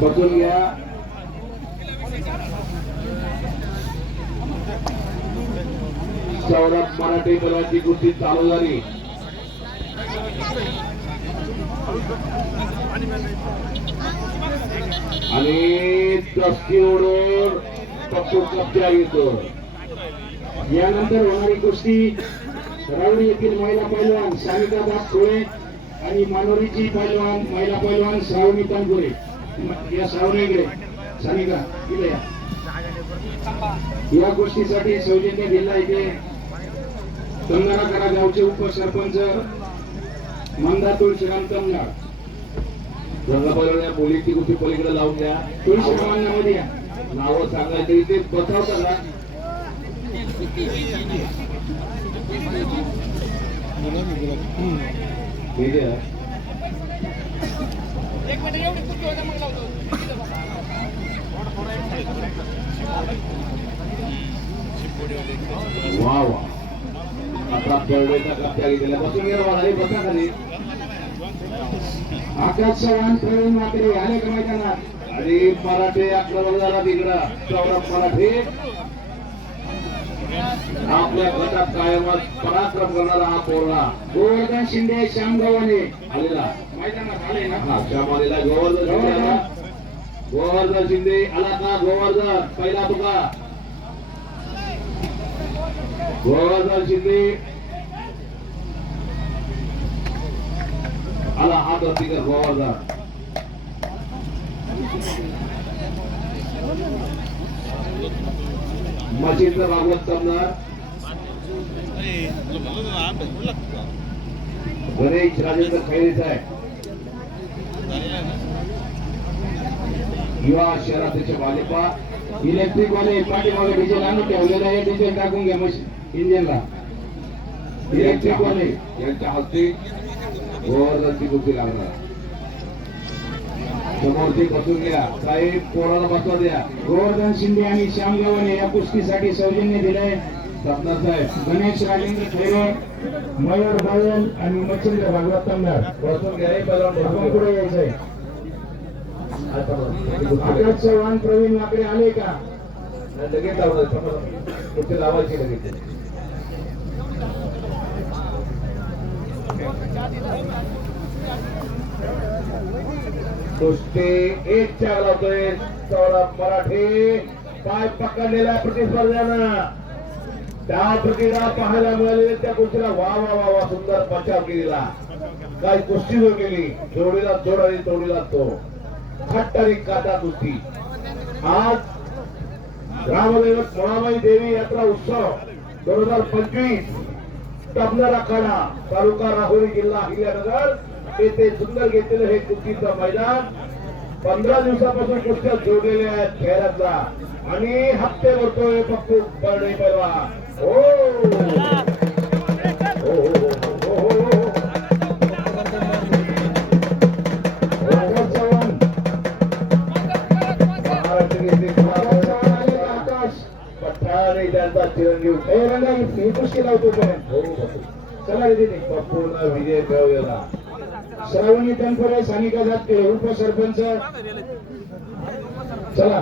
बघून घ्या सौरभ मराठी मुलाची कुस्ती चालू झाली. आणि तस्ती ओढून पप्पू कप्या घेतो यानंतर होणारी कुस्ती राऊरी येथील महिला पैलवान सानिका दास आणि मानोरीची पैलवान महिला पैलवान श्रावणी तनपुरे या श्रावणीकडे सानिका इकडे या. या गोष्टीसाठी सौजन्य जिल्हा इथे कंगाराकडा गावचे उपसरपंच मंदा तुळशीराम कमनाड रंगाबाई मुलीची कुस्ती पलीकडे लावून द्या. तुळशीरामांना मध्ये या. नावं सांगायची ते बसवता का ठीक आहे वा वा आता खाली आकाश चव्हाण प्रवीण मात्रे अनेक मैदानात आणि मराठे अकरा झाला तिकडं मराठे आपल्या गटात कायमच पराक्रम करणारा हा पोरला गोवर्धन शिंदे श्याम गव्हाणे आलेला. मैदानात श्याम आलेला गोवर्धन शिंदे आला. गोवर्धन शिंदे आला का? गोवर्धन पहिला तुका गोवर्धन शिंदे आला. हा प्रतिकर गोवर्धन. Thank you. मशीनचं भागवत करणार गणेश राजेंद्र खैरेचा आहे. युवा शहराध्यक्ष भाजपा इलेक्ट्रिक वाले पाठीमागे डिझेल आणून ठेवलेलं आहे डिझेल टाकून घ्या मशीन इंजिनला इलेक्ट्रिक वाले. यांच्या हस्ते. गोवर्धनची कुस्ती लागणार. समोरती बसून घ्या साहेब पोराला बसवा द्या. गोवर्धन शिंदे आणि श्याम गव्हाणे या कुस्तीसाठी सौजन्य दिलंय. सपना साहेब गणेश राजेंद्र खैरे मयूर बायल आणि मच्छिंद्र भागवत तंगार बसून घ्या बसून आपण पुढे यायचंय. आकाश चव्हाण प्रवीण माकडे आले का? लगेच लावणार लावायची लगेच. Thank you. कुस्ती एक चार लावतोय सौरभ मराठे. पाय पकडलेला प्रतिस्पर्ध्यानं त्या प्रतिला पाहायला मिळालेल्या त्या कुस्तीला वा वा वा वा सुंदर बचाव केलेला. काय कुस्ती जो केली. जोडीला जोड आणि तोडीला तो खट्ट आणि काटा कुस्ती. आज ग्रामदैवत मुळाबाई देवी यात्रा उत्सव दोन हजार पंचवीस. तबनर आखाडा तालुका राहुरी जिल्हा अहिल्यानगर. येथे सुंदर घेतलेलं हे कुस्तीचं मैदान. पंधरा दिवसापासून कुस्त्या जोडलेल्या आहेत खेळातला. आणि हप्ते भरतोय फक्त बर्डे परवा. हो. त्यांचा चिरंजीव हे रंगा मी कुस्ती लावतो पण हो. बसू. चला रे तिथे विजय मिळवलेला श्रावणी तनपुरे सानिका जातके उपसरपंच. चला.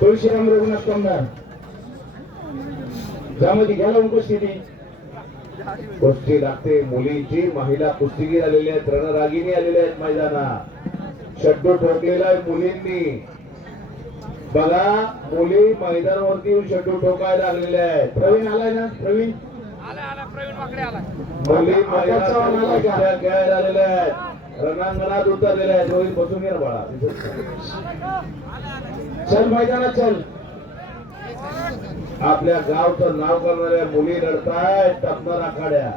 तुळशीराम रघुनाथ कमदार. ज्यामध्ये घ्या उपस्थिती. कुस्ती लागते मुलींची महिला कुस्तीगीर आलेल्या आहेत रणरागिनी आलेल्या आहेत मैदाना शड्डू ठोकलेला आहे मुलींनी. बघा मुली मैदानावरती येऊन शड्डू ठोकायला लागलेल्या आहेत. प्रवीण आलाय ना? प्रवीण? मुली आता खेळायला आलेल्या आहेत. रणांगणात उतरलेल्या आहेत. रोहित बसून येणार बाळा. चल मैदानात चल. आपल्या गावचं नाव करणाऱ्या मुली लढतायत टपणार आखाड्या.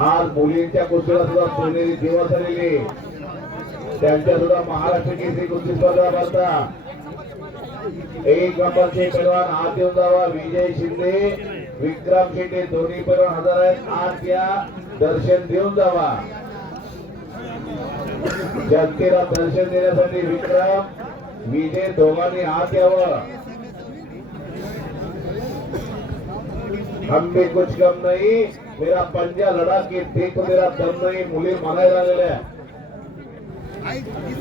आज मुलींच्या कुस्तीला सुद्धा सोनेरी दिवस आलेली. त्यांच्या सुद्धा महाराष्ट्र केसरी कुस्ती स्पर्धा भरता. एक नंबरचे पैलवान हात देऊन जावा विजय शिंदे विक्रम शिंदे दोन्ही पैलवान हजर आहेत. आज या दर्शन देऊन जावा. जनतेला दर्शन देण्यासाठी विक्रम विजय दोघांनी हात यावं हम भी कुछ कम नहीं. मेरा पंजा लड़ा के देख मेरा दम नाही. मुली म्हणायला लागलेल्या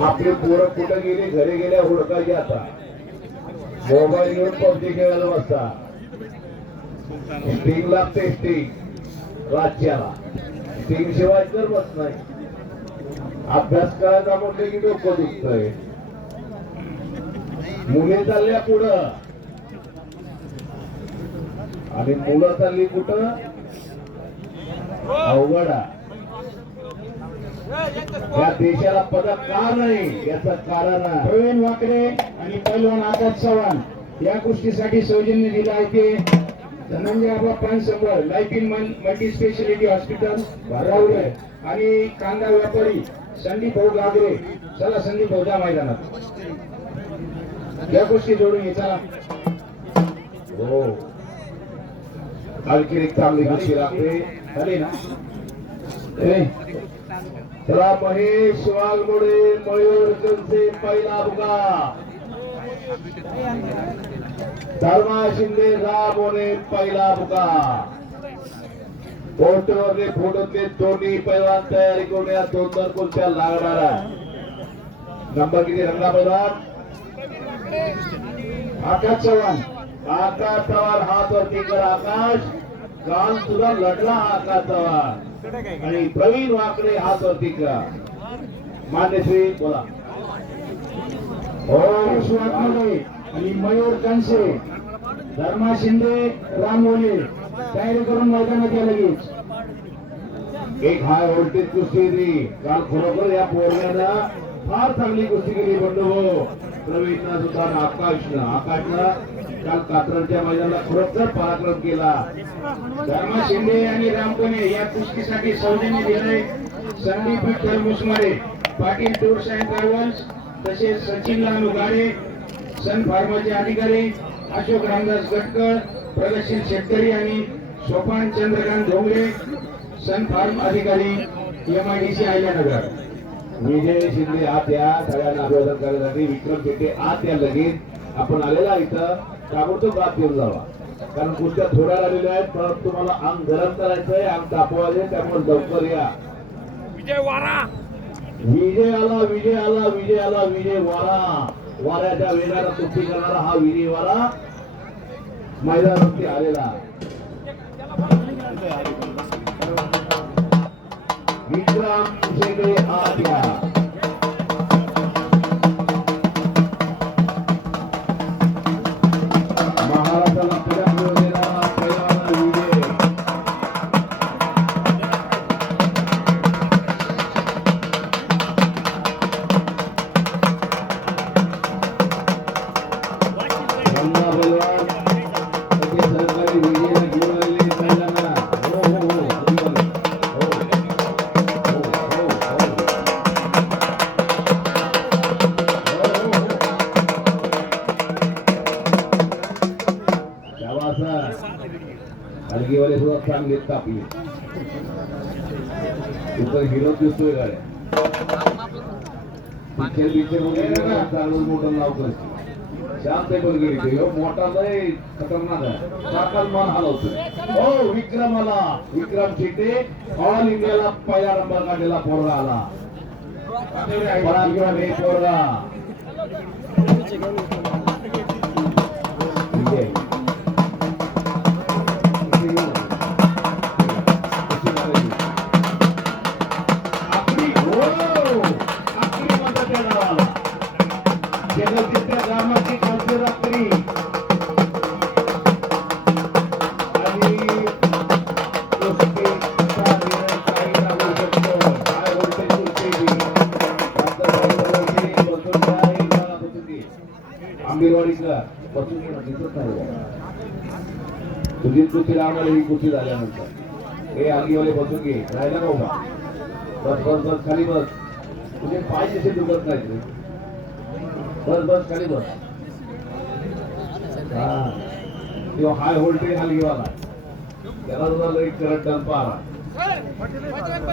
आपली पोरं कुठं गेली? घरी गेल्या हुडकायची आता. मोबाईल घेऊन पबजी खेळायला बसता स्टिंग लागते स्टिंग राज्याला. स्टिंग शिवाय तर बस नाही. अभ्यास करायचा म्हटलं की डोकं दुखतय. मुले चालल्या पुढं. आणि मुलं चालली कुठं? अवघडा. या देशाला पदक का नाही याचं कारण प्रवीण वाकडे आणि पैलवान आकाश चव्हाण या गोष्टीसाठी सौजन्य दिलं आहे ते. Dhananjay Aba Pansambar life in multi speciality hospital Rawale आणि कांदा व्यापारी संदीप भाऊ गागरे. चला संदीप भाऊ मैदानात. या गोष्टी जोडून घे चला हो. आणखी एक चांगली गोष्टी लागते झाली ना? चला महेश वाघमोडे मयूर कंसे पहिला बुका धर्मा शिंदे राबोने पहिला बुका फोटोवरले फोटोतले दोन्ही पैलवान तयारी करून या दोन दोन कोणत्या लागणार नंबर किती रंगा पैलवान? आकाश चव्हाण. आकाश चव्हाण हात वरती कर आकाश. काल तुझा लढला आकाश चव्हाण. आणि प्रवीण वाकडे हात वरती करा. मान्यश्री बोला. हो, आणि मयूर कंसे. धर्मा शिंदे रामोले तयारी करून मैदानात या लगेच. एक हाय व्होल्टेज कुस्ती काल खरोखर या पोरण्यानं फार चांगली कुस्ती केली बंधू. प्रवीणनं सुद्धा आणि आकाशनं आकाशनं काल कात्रजच्या मैदानाला खरोखर पराक्रम केला. धर्मा शिंदे आणि रामकोने या कुस्तीसाठी सौजन्य दिले संदीप विठ्ठल मुसमारे पाटील टूर साहेब ट्रॅव्हल्स तसेच सचिन लालू गाडे सन फार्माचे अधिकारी अशोक रामदास गटकर प्रगतशील शेतकरी आणि सोपान चंद्रकांत ढोंगरे सन फार्म अधिकारी M I D C Ahilyanagar Vijay Shinde आत या. सगळ्यांना अभिवादन करण्यासाठी विक्रम शेट्टे आत या लगेच. आपण आलेला इथं. ताबडतोब आत येऊन जावा. कारण कुस्त्या थोड्या आलेल्या आहेत परत तुम्हाला अंग गरम करायचंय अंग तापवायचे त्यामुळे लवकर या. विजय आला विजय आला विजय आला विजय वारा. वाऱ्याच्या वेगाला कुस्ती करणारा हा विजय वारा मैदानावरती आलेला. विक्रम शेंडे आत इथं गाड्या पिक्चर पिक्चर वगैरे मोठं शांत गेली मोठा लय खतरनाक आहे. सारखाच मन हलवतोय. हो विक्रम आला विक्रम शेटे ऑल इंडियाला पहिला नंबर काढलेला पोरगा आला. पोरगा तुझी कृतीला आम्हाला ही कृती झाल्यानंतर. हे आगीवाले बसून घे. राहिला का उभा? बस बस बस खाली बस. तुझे पाय जसे दुखत नाही रे? बस बस खाली बस. हा. किंवा हाय व्होल्टेज हलगीवाला त्याला सुद्धा लई करंट डंप आला.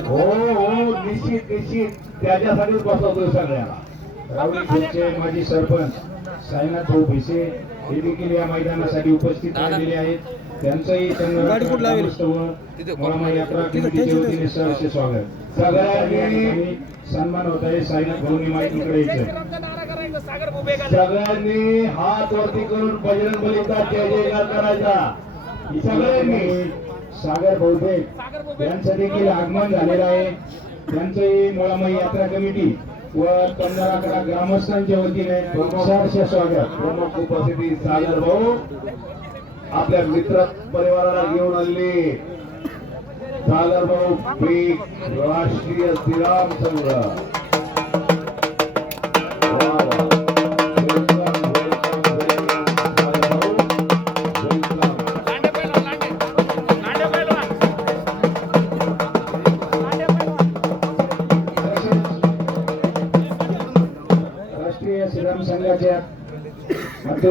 हो हो निश्चित निश्चित. त्याच्यासाठीच बसवतोय सगळ्याला. राहुल माजी सरपंच. साईनाथ भाऊ भिसे हे देखील या मैदानासाठी उपस्थित राहिलेले आहेत. त्यांचंही सहर्ष स्वागत. सगळ्यांनी सन्मान होत आहे. साईनाथ भाऊनी माईक इकडे यायचं सगळ्यांनी हात वरती करून बजरंग बलीचा जय जयकार करायचा. सगळ्यांनी सागर बहुतेक यांचं देखील आगमन झालेलं आहे. त्यांचंही मुळामाई यात्रा कमिटी. व कंधाराकडा ग्रामस्थांच्या वतीने सहर्ष स्वागत. प्रमुख उपस्थिती सागर भाऊ. आपल्या मित्र परिवाराला घेऊन आले सागर भाऊ पीक राष्ट्रीय श्रीराम संघ.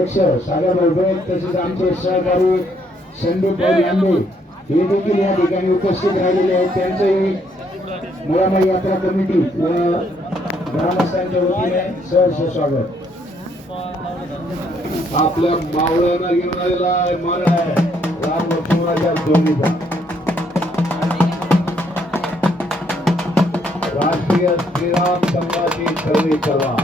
अध्यक्ष सागर बाबळे तसेच आमचे सहकारी संदीप भाऊ लांबे हे देखील या ठिकाणी उपस्थित राहिलेले आहेत. त्यांचंही मुळामाई यात्रा कमिटी व ग्रामस्थांच्या वतीने सहर्ष स्वागत. आपल्या मावळ्यांना घेऊन आलेला आहे मान आहे. राम लक्ष्मणाच्या दोन्हीचा राष्ट्रीय श्रीराम संघाची खरेदी करा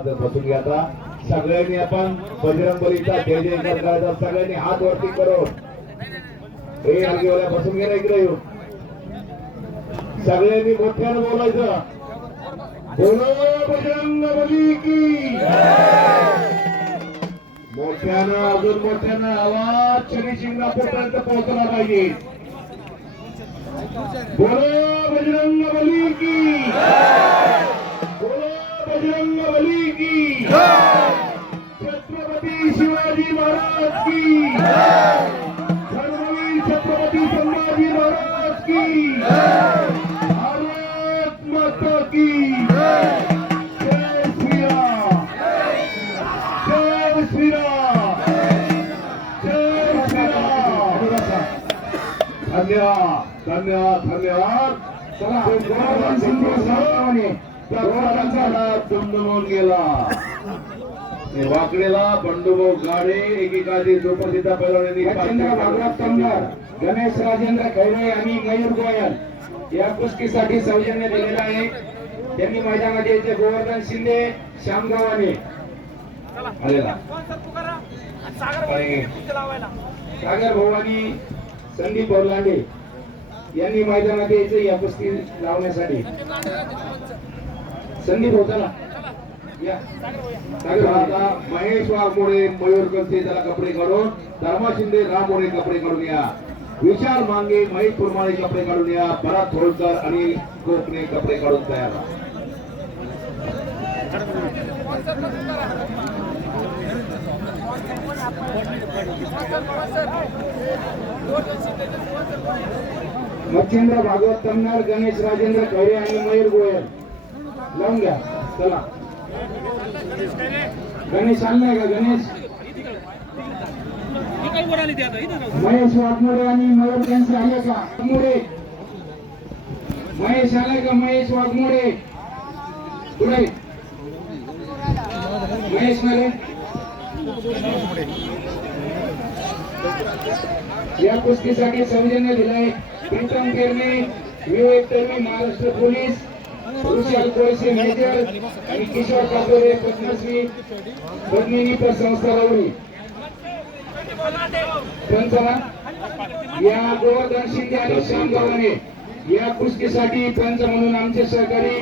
मध्ये बसून घ्यायचा सगळ्यांनी आपण बजरंग बलीचा जय जय करायचा. सगळ्यांनी हात वरती करून. हे आगीवाल्या बसून घ्या इकडे येऊन. सगळ्यांनी मोठ्यानं बोलायचं. बोलो बजरंग बली की. मोठ्यानं अजून मोठ्यानं आवाज शनी शिंगणापूरपर्यंत पोहोचला पाहिजे. बोलो बजरंग बली की. बोलो बजरंग बली की छत्रपती शिवाजी महाराज की धर्मवीर छत्रपती संभाजी महाराज की भारत माता की जय श्रीराम जय श्रीराम जय श्रीराम धन्यवाद धन्यवाद धन्यवाद चला गोवर्धन गेला. वाकडेला बंडूभाऊ गाडे एकेकाची सुप्रसिद्ध पैलवानांनी भागवत गणेश राजेंद्र खैरे आणि मयूर गोयल या कुस्तीसाठी सौजन्य दिलेलं आहे. त्यांनी मैदानामध्ये यायचे गोवर्धन शिंदे श्यामगावाने आलेला. सागर भवानी संदीप बोरलांडे यांनी मैदानात यायचं या कुस्ती लावण्यासाठी. संदीप होता ना? आता महेश वाघमोडे मयूर कंसे त्याला कपडे काढून धर्मा शिंदे रामोडे कपडे काढून या. विशाल मांगे महेश पुरमाळे कपडे काढून या. भरत होळकर अनिल कोकणे कपडे काढून तयार. मच्छिंद्र भागवत तमनार गणेश राजेंद्र खैरे आणि मयूर गोयल. लावून घ्या. चला. गणेश आणलाय का गणेश? महेश वाघमोडे आणि मयूर त्यांचे आले का? वाघमोडे महेश आलाय का महेश वाघमोडे पुढे. महेशमध्ये या कुस्तीसाठी सौजन्य दिलाय प्रीतम केरने विवेक कर्मी महाराष्ट्र पोलीस. विशाल कोळसे मेजर आणि किशोर कातोरे पद्मश्री पद्मिनी पर संस्था राऊरी पंचना या गोवर्धन शिंदे आणि श्याम गव्हाणे या कुस्तीसाठी पंच म्हणून आमचे सहकारी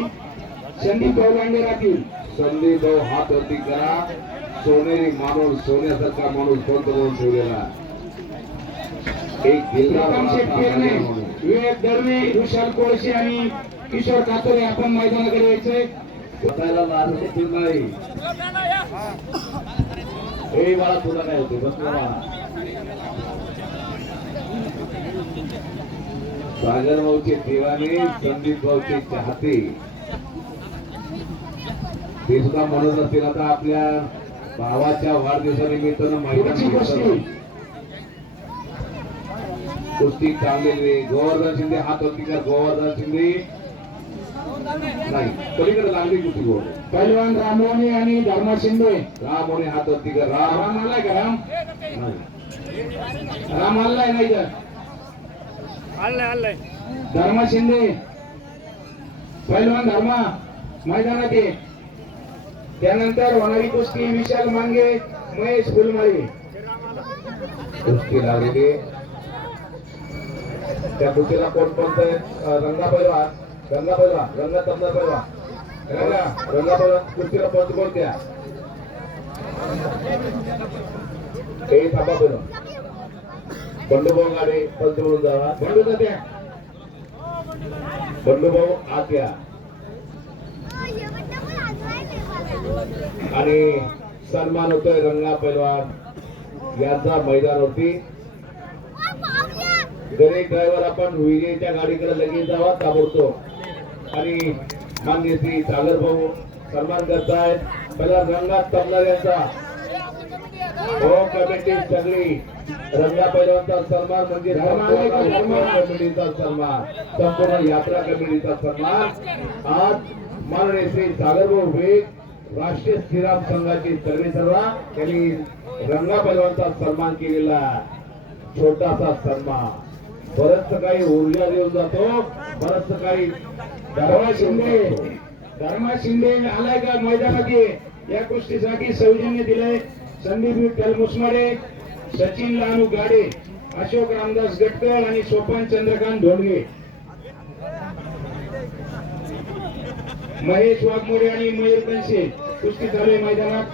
संदीप गौलांडे राहतील. संदीप भाऊ हात वरती करा. सोनेरी माणूस सोन्यासारखा माणूस कोणतं म्हणून ठेवलेला? एक विवेक दळवे विशाल कोळसे आणि किशोर कातोरे आपण मैदानाकडे यायचंय बसायला लाज येतील नाही हे मला तुला काय होते बस सागर भाऊचे दिवाने संदीप भाऊचे चाहते. ते सुद्धा म्हणत असतील आता आपल्या भावाच्या वाढदिवसानिमित्तानं मैदान. कुस्ती. चाललेली गोवर्धन शिंदे हात होती का गोवर्धन शिंदे. नाही पलीकडे लागली कुस्ती गोवर्धन पैलवान रामोनी आणि धर्मा शिंदे. राम आणि हात होती का राम राम आलाय का राम? नाही. राम आलाय नाही तर? धर्मा शिंदे. पैलवान धर्मा मैदानात ये त्यानंतर होणारी कुस्ती विशाल मांगे महेश फुलमाळी कुस्ती लागलेली त्या कुस्तीला कोण कोणतं रंगा पैलवा रंगा पैलवा रंगा तबला पैलवा रंगा रंगा पैलवा कुस्तीला कोणते कोणत्या हे थांबा पैलवा बंडूभाऊ गाडे पंच म्हणून जावा. बंडू का तात्या बंडूभाऊ आत या आणि सन्मान होतोय रंगा पैलवान. यांचा मैदानावरती गणेश ड्रायव्हर आपण विजेच्या गाडीकडे लगेच जावा ताबडतोब. आणि मान्य श्री सागर भाऊ सन्मान करतायत पहिला रंगात तमणाऱ्यांचा हो कमिटी सगळी. रंगा पैलवानचा सन्मान म्हणजे? कमिटीचा सन्मान. संपूर्ण यात्रा कमिटीचा सन्मान. आज माननीय श्री सागर भाऊ वेग राष्ट्रीय श्रीराम संघाचे सगळे सर्व त्यांनी रंगा पैलवानचा सन्मान केलेला. छोटासा सन्मान. बरंच काही ऊर्जा देऊन जातो बरंच काही धर्मा शिंदे. धर्मा शिंदे आलाय का मैदानात या गोष्टीसाठी सौजन्य दिलंय संदीप विठ्ठल सचिन लानू गाडे अशोक रामदास गटकर आणि सोपान चंद्रकांत धोंडगे. महेश वाघमोरे आणि मयूर कनसे कुस्ती चालू आहे मैदानात.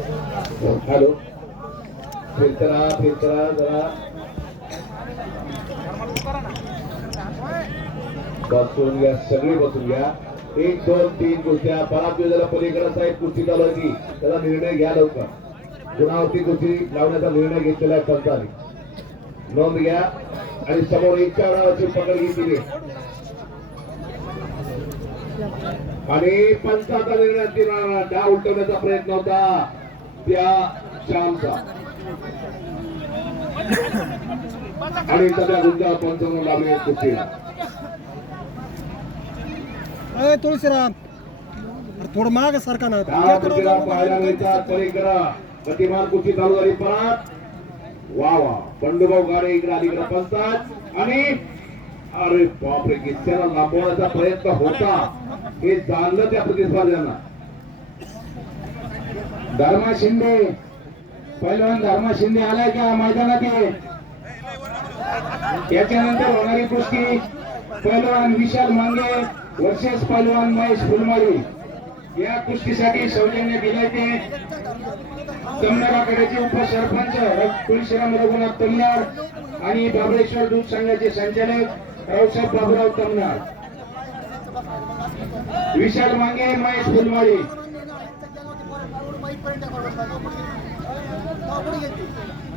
हॅलो. फिरतरा फिरतरा जरा. बसून घ्या सगळी बसून घ्या. एक दोन तीन कुस्त्या. पराब जरा पलीकडे साहेब कुस्ती चालू आहे ती निर्णय घ्या लवकर. कुणावरती कुस्ती लावण्याचा निर्णय घेतलेला आहे पंचाने नोंद घ्या. आणि समोर इच्छा नावाची पकड घेतली आणि पंचाचा निर्णय डाव उलटवण्याचा प्रयत्न होता. त्या श्यामचा. आणि सध्या गुंजा पंचावन्न लागले कुस्तीला. तुळशीराम. थोडं माग सारखा ना. पाहायला मिळतात. पलीकडे गतिमान कुस्ती चालू झाली. परत वा वा. बंडूभाऊ गाडे इकडे अलीकडे पंचात आणि अरे बापरे गिच्च्याला लांबवण्याचा प्रयत्न होता. हे जाणलं त्या प्रतिस्पर्ध्यांना. धर्मा शिंदे. पहिलवान धर्मा शिंदे आलाय का मैदानात? ये याच्यानंतर होणारी कुस्ती पहिलवान विशाल मांगे वर्सेस पहिलवान महेश फुलमारी. या कुस्तीसाठी सौजन्य दिले ते. तमनाराकडेचे उपसरपंच र- तुळशीराम रघुनाथ तमनार आणि बाबळेश्वर दूध संघाचे संचालक रावसाहेब बाबुराव तमनार विशाल मांगे महेश फुलमारी.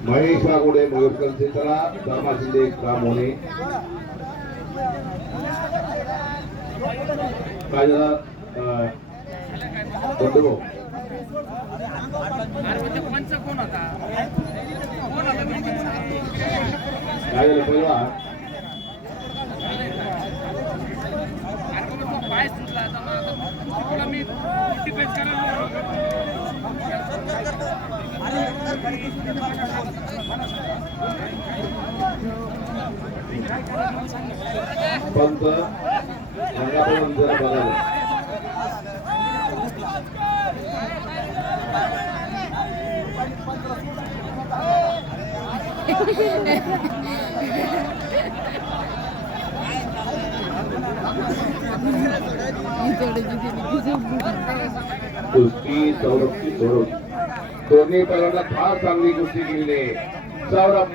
महेश वाघोडे मयूर कलसेकरा धर्मा शिंदे काम होणे. काय झालं? अं, बंडूभाऊ काय झालं पहिला? पंप रंगापूर जरा बघायला कुस्ती सौरभची दोन्ही पहिल्यांदा फार चांगली गोष्टी केली. आहे सौरभ